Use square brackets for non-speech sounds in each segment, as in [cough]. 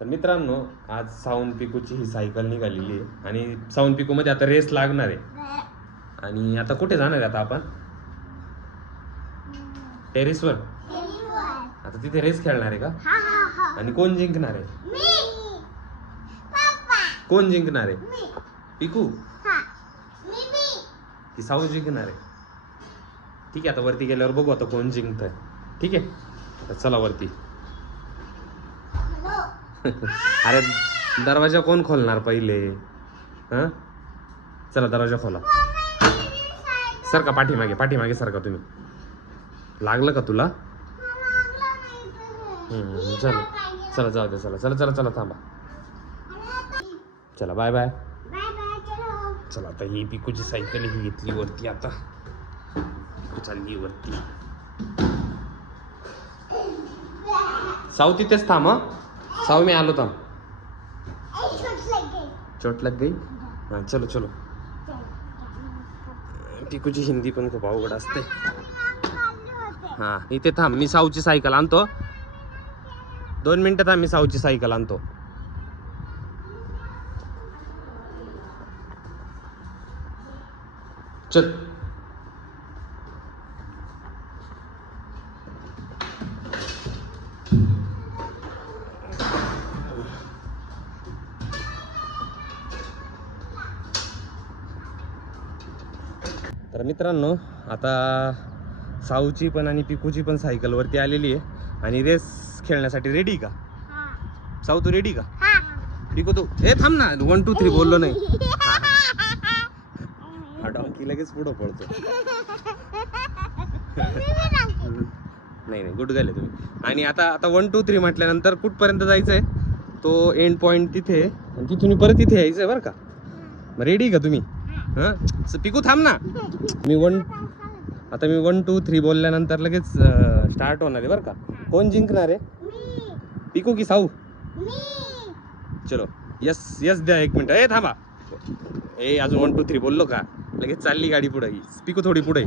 तर मित्रांनो आज साऊंड पिकूची ही सायकल निघालेली आहे. आणि साऊंड पिकूमध्ये आता रेस लागणार आहे. आणि आता कुठे जाणार आहे आता आपण? टेरेसवर? आता तिथे रेस खेळणार आहे का? आणि कोण जिंकणार आहे? कोण जिंकणार आहे? पिकू? की साऊ जिंकणार आहे? ठीक आहे आता वरती गेल्यावर बघू आता कोण जिंकतंय. ठीक आहे? चला वरती. [laughs] अरे दरवाजा कोण खोलणार पहिले? हा? चला दरवाजा खोला. सर का पाठीमागे? पाठीमागे सर का तुम्ही? लागलं का तुला? चल चला. चला जाऊ दे चला चला चला चला थांबा. चला बाय बाय. चला आता ही पिकूची सायकल ही घेतली वरती आता. चालली वरती. साऊ तिथेच थांब हं. साऊ मी आलो थांब. चोट लग गई. हा. चलो चलो. पिकूची हिंदी पण खूप अवघड असते. हा इथे थांब मी साऊची सायकल आणतो. दोन मिनिटात आम्ही साऊची सायकल आणतो. चल. तर मित्रांनो आता साऊची पण आणि पिकूची पण सायकल वरती आलेली आहे. आणि रेस खेळण्यासाठी रेडी का? साऊ तू रेडी का? पिकू तू ए थांब ना. वन टू थ्री बोललो नाही. [laughs] हा, हा. हा डॉंकी लगेच पुढं पळतो. नाही नाही गुड झाले तुम्ही. आणि आता आता वन टू थ्री म्हटल्यानंतर कुठपर्यंत जायचंय? तो एंड पॉइंट तिथे आहे. आणि तिथून परत इथे यायचंय बरं का? रेडी का तुम्ही? हा? पिकू थांब ना. मी वन आता मी वन टू थ्री बोलल्यानंतर लगेच स्टार्ट होणार आहे बरं का. कोण जिंकणार आहे? पिकू की साऊ? चलो. यस यस द्या एक मिनिट. ए थांबा. ए अजून वन टू थ्री बोललो का? लगेच चालली गाडी पुढे. पिकू थोडी पुढे.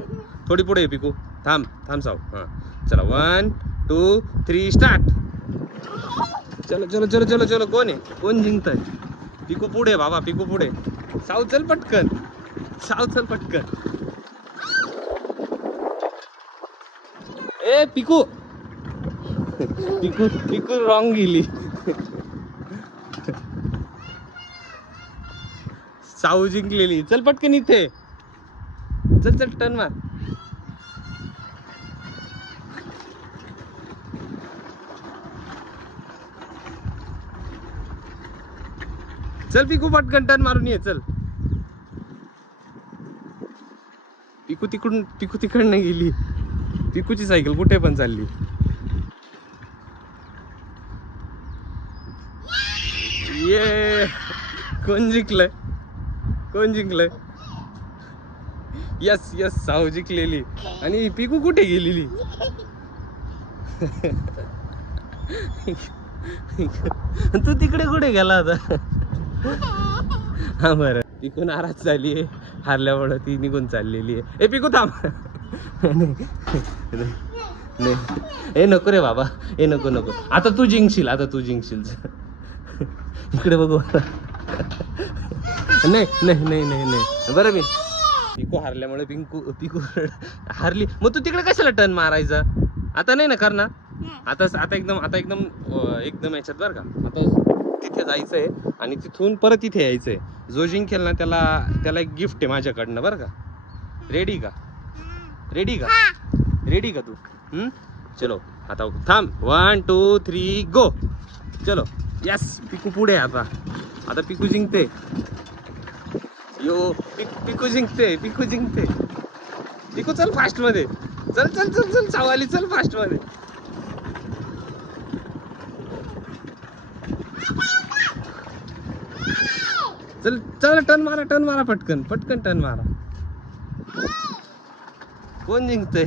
थोडी पुढे ये, पिकू. थांब थांब साऊ. हां. चला वन टू थ्री स्टार्ट चलो चलो चलो चलो चलो. कोण आहे? कोण जिंकतंय? पिकू पुढे बाबा पिकू पुढे. साऊ चल पटकन. चाल चल पटकन. ए पिकू. पिकू पिकू रॉंग गेली. साऊ जिंकलेली. चल पटकन इथे. चल चल टन मार. चल पिकू पटकन टन मारून ये चल. पिकू तिकडून पिकू तिकडनं गेली. पिकूची सायकल कुठे पण चालली. ये कोण जिंकलंय? कोण जिंकलंय? यस यस साऊ जिंकलेली. आणि पिकू कुठे गेलेली? तू तिकडे कुठे गेला होता? हा बरं. पिकू नाराज झाली आहे हारल्यामुळं ती निघून चाललेली आहे. ए पिकू थांब. नाही ए नको रे बाबा. ए नको नको. आता तू जिंकशील आता तू जिंकशील. इकडे बघू. नाही नाही नाही नाही नाही. बरं मी. पिकू हारल्यामुळे पिंकू पिकू हारली. मग तू तिकडे कशाला टर्न मारायचा? आता नाही ना करणार? आता आता एकदम आता एकदम एकदम याच्यात बरं का? आता तिथे जायचंय आणि तिथून परत इथे यायचंय. जो जिंकेल ना त्याला त्याला एक गिफ्ट आहे माझ्याकडनं बरं का? रेडी का? रेडी का? रेडी का तू? चलो आता थांब. वन टू थ्री गो चलो. यस पिकू पुढे आहे आता. आता पिकू जिंकते. यो पिक पिकू जिंकते पिकू जिंकते. पिकू चल फास्टमध्ये. चल चल चल चल चावाली चल फास्ट चल चल टन मारा टन मारा पटकन पटकन टन मारा. कोण जिंकतय?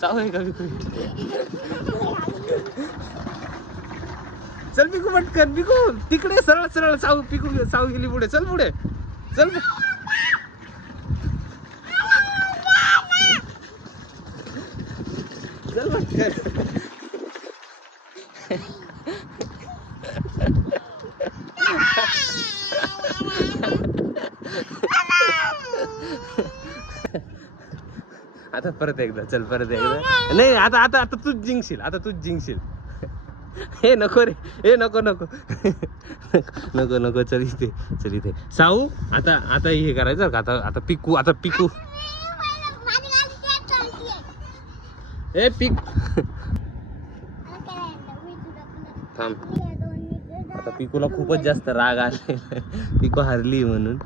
चालू आहे का बिकू चल बिकू पटकन पिकू तिकडे सरळ सरळ साऊ पिकू साऊ गेली पुढे. चल पुढे. चल चल पटकन आता परत एकदा चल परत एकदा. नाही आता आता आता तूच जिंकशील आता तूच जिंकशील. हे नको रे हे नको नको. नको नको चल इथे चल इथे. साऊ आता आता हे करायचं का? आता आता पिकू आता पिकू. ए पिक. थांब. आता पिकूला खूपच जास्त राग आले पिकू हरली म्हणून.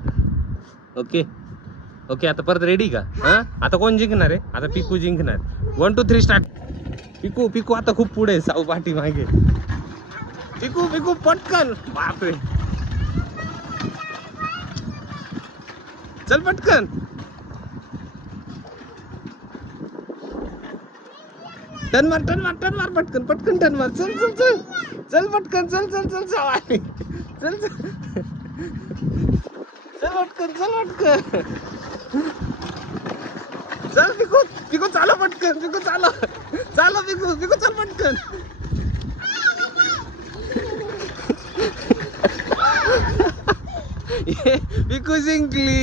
ओके. ओके आता परत रेडी का? हा? आता कोण जिंकणार आहे? आता पिकू जिंकणार. One two three start Piku Piku आता खूप पुढे साऊ पाठी मागे. पिकू पिकू पटकन. बापरे. चल पटकन. टन मार टन मार टन मार पटकन पटकन टन मार. चल चल चल. चल पटकन चल चल चल चल चल. चल पटकन चल पटकन. चल पिकू पिकू चालो पटकन पिकू चालो. चालो पिकू पिकू चल पटकन. ये, पिकू जिंकली.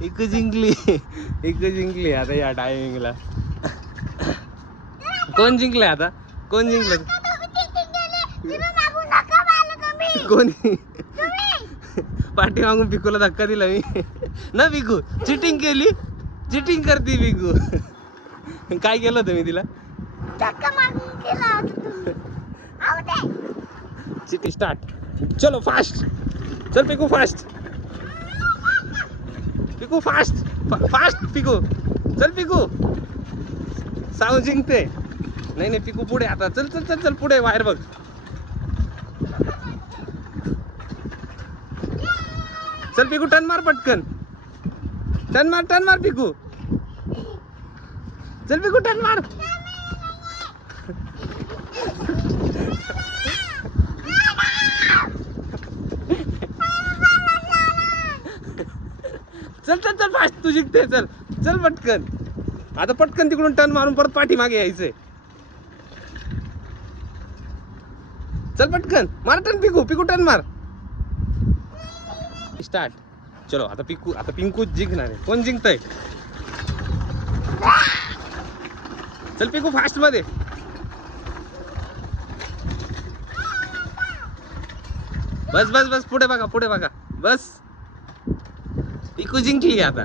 पिकू जिंकली. पिकू जिंकली आता या टायमिंगला कोण जिंकले आता? कोण जिंकलं? कोणी? पाठी मागून पिकूला धक्का दिला मी. ना पिकू चिटिंग केली? चिटिंग करते पिकू काय केलं होतं मी तिला? चिटिंग स्टार्ट चलो फास्ट चल Piku fast Piku fast fast Piku चल पिकू साऊ जिंकते नाही नाही पिकू पुढे आता. चल चल चल चल पुढे बाहेर बघ. चल पिकू टन मार पटकन. टन मार टन मार पिकू. चल पिकू टन मार. चल चल चल फास्ट तू जिंकते चल. चल पटकन. आता पटकन तिकडून टन मारून परत पाठी मागे यायचंय. चल पटकन. मार टन पिकू पिकू टन मार. स्टार्ट चलो आता पिकू आता पिंकू जिंकणार आहे. कोण जिंकतय? चल पिकू फास्टमध्ये. बस बस बस पुढे बघा पुढे बघा. बस. पिकू जिंकली आता.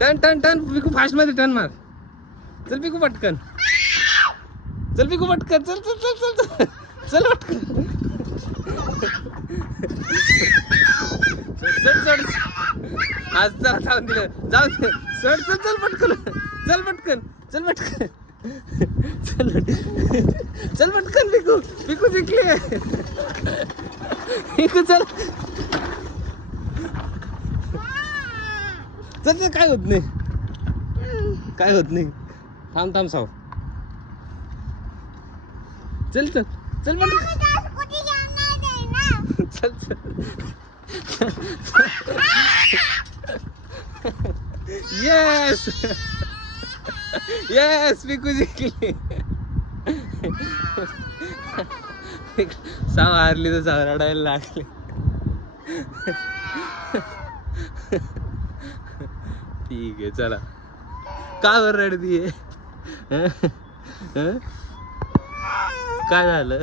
टन टन टन. पिकू फास्टमध्ये टन मार. चल पिकू पटकन. चल पिकू पटकन. चल चल चल चल चल. चल पटकन. चल चल. चल आज चला जाऊन दिलं जाऊन चल चल चल पटकन. चल पटकन. चल पटकन. चल चल पटकन पिकू. पिकू जिंकली पिकू चल. चल चल काय होत नाही? काय होत नाही? थांब थांब साव. चल चल. चल पटकन. चल चल. येस येस पिकू जिंकली साव हारली तर साव रडायला लागले. ठीक आहे चला. का बर रडतीये? काय झालं?